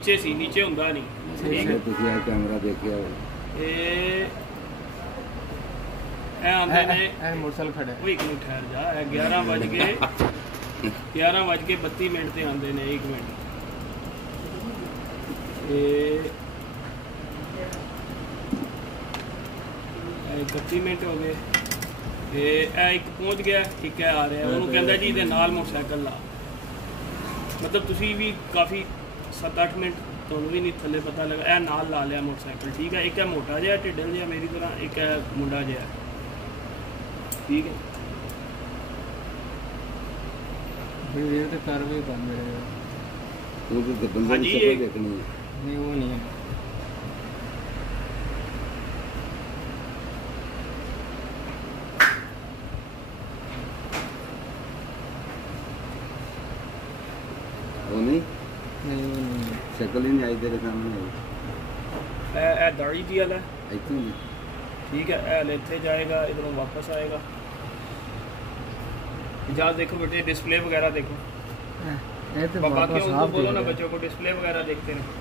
नीचे सी नीचे हुंदा नहीं ठीक है ਤੁਸੀਂ ਆ ਕੈਮਰਾ ਦੇਖਿਆ ਹੋਵੇ ਇਹ ਆਂਦੇ ਨੇ मोटरसाइकिल खड़ा है ਉਹ ਇੱਕ ਮਿੰਟ ਠਹਿਰ ਜਾ ਇਹ 11 ਵਜ ਕੇ 32 ਮਿੰਟ ਤੇ ਆਂਦੇ ਨੇ 1 ਮਿੰਟ ਇਹ 31 ਮਿੰਟ ਹੋ ਗਏ ਇਹ ਇੱਕ ਪਹੁੰਚ ਗਿਆ ਇੱਕ ਆ ਰਿਹਾ ਉਹਨੂੰ ਕਹਿੰਦਾ ਜੀ ਇਹਦੇ ਨਾਲ ਮੋਟਰਸਾਈਕਲ ਲਾ मतलब तुसी भी काफ़ी 7-8 मिनट तुहानूं भी नहीं थल्ले पता लगा यह नाल ला लिया मोटरसाइकिल ठीक है एक है मोटा जिहा ढिड्डल जिहा मेरी तरह एक है मुंडा जिहा ठीक है ये तो कार्रवाई कर रहे हैं वो तो बंदे हाँ की जी, शक्ल ये- देखनी है नहीं वो नहीं है वो नहीं नहीं वो नहीं है शक्ल ही नहीं आई तेरे सामने आई ए दाढ़ी दी वाला है ऐसे नहीं ठीक है ए इत्थे जाएगा इधरों वापस आएगा इजाज़त देखो बेटे डिस्प्ले वगैरह देखो ये तो बाकी वापस उनको आप बोलो ना दे रहे बच्चों को डिस्प्ले वगैरह देखते रहे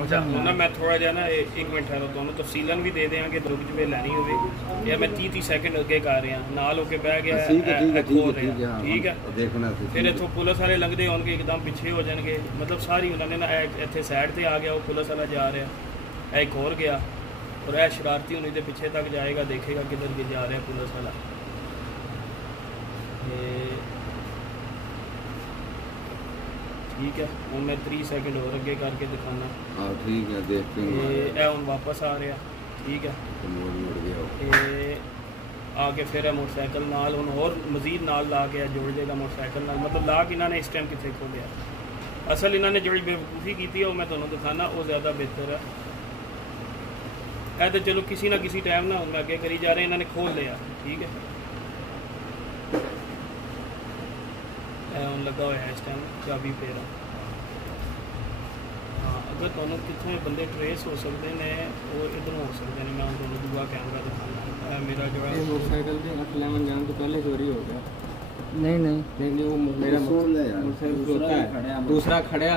अच्छा हैं। ना मैं थोड़ा जा ना एक मिनट ठहरो दोनों तफसीलन भी दे देंगे ग्रुप च लैनी होवे या मैं 30 सेकंड अगे कर रहा नाल होके बह गया ठीक है ठीक है ठीक है ठीक है हाँ, ठीक है देखना तो फिर इतों पुलिस वाले लंघते होंगे एकदम पिछे हो जाएंगे मतलब सारी उन्होंने ना इतने साइड से आ गया वो पुलिस वाला जा रहा एक और गया और यह शरारती होने के पिछे तक जाएगा देखेगा किधर के जा रहा है पुलिस वाला ठीक है हूँ मैं 3 सेकंड और अगे करके दिखाना हाँ ठीक है देखते हैं ये हूँ वापस आ रहा ठीक है मुड़ गया वो। ये आके फिर मोटरसाइकिल नाल हूँ और मजीद नाल ला के जोड़ देगा मोटरसाइकिल नाल मतलब ला के इन्होंने इस टाइम कितने खोलिया असल इन्होंने जो बेवकूफ़ी की है वो मैं तुम्हें दिखाना वो ज़्यादा बेहतर है तो चलो किसी ना किसी टाइम ना मैं अगे करी जा रहे इन्होंने खोल लिया ठीक है लगा हुआ है इस टाइम चाबी फेरा हाँ अगर तुहानू कितने बंदे ट्रेस हो सकते हैं वो इधर हो सकते हैं मैं तुहानू दूआ कैमरा दिखाना मेरा जो है ये मोटरसाइकिल के 811 जाने तो पहले चोरी हो गया नहीं नहीं नहीं नहीं वो मेरा सुन ले यार। मोटरसाइकिल होता है दूसरा खड़ा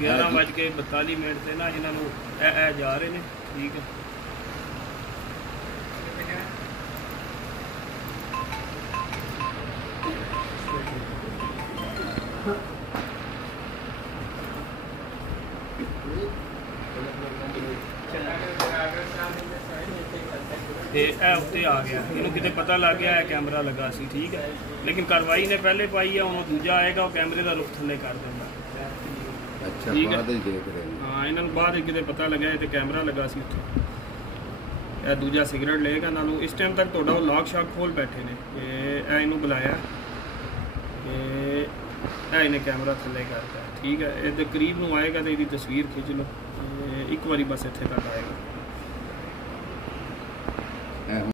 11:42 से ना इन्होंने जा रहे हैं ठीक है ਤੇ ਇਹ ਉੱਤੇ ਆ ਗਿਆ ਇਹਨੂੰ ਕਿਤੇ ਪਤਾ ਲੱਗ ਗਿਆ ਹੈ ਕੈਮਰਾ ਲੱਗਾ ਸੀ ਠੀਕ ਹੈ ਲੇਕਿਨ ਕਾਰਵਾਈ ਨੇ ਪਹਿਲੇ ਪਾਈ ਹੈ ਉਹਨੂੰ ਦੂਜਾ ਆਏਗਾ ਉਹ ਕੈਮਰੇ ਦਾ ਰੁਖ ਥੱਲੇ ਕਰ ਦਿੰਦਾ अच्छा ठीक है। बाद ही देख रहे हैं ਹਾਂ ਇਹਨਾਂ ਨੂੰ ਬਾਅਦ ਕਿਤੇ ਪਤਾ ਲੱਗਿਆ ਇਹ ਤੇ ਕੈਮਰਾ ਲੱਗਾ ਸੀ ਉੱਥੇ ਇਹ ਦੂਜਾ ਸਿਗਰਟ ਲਏਗਾ ਨਾਲੋਂ ਇਸ ਟਾਈਮ ਤੱਕ ਤੁਹਾਡਾ ਉਹ ਲਾਕ ਸ਼ਾਕ ਖੋਲ ਬੈਠੇ ਨੇ ਇਹ ਇਹਨੂੰ ਬੁਲਾਇਆ ਇਹ ਇਹਨੇ ਕੈਮਰਾ ਥੱਲੇ ਕਰਤਾ ਠੀਕ ਹੈ ਇਹ ਤੇ ਕਰੀਬ ਨੂੰ ਆਏਗਾ ਤੇ ਇਹਦੀ ਤਸਵੀਰ ਖਿੱਚ ਲਓ ਇੱਕ ਵਾਰੀ ਬਸ ਇੱਥੇ ਤੱਕ ਆਏਗਾ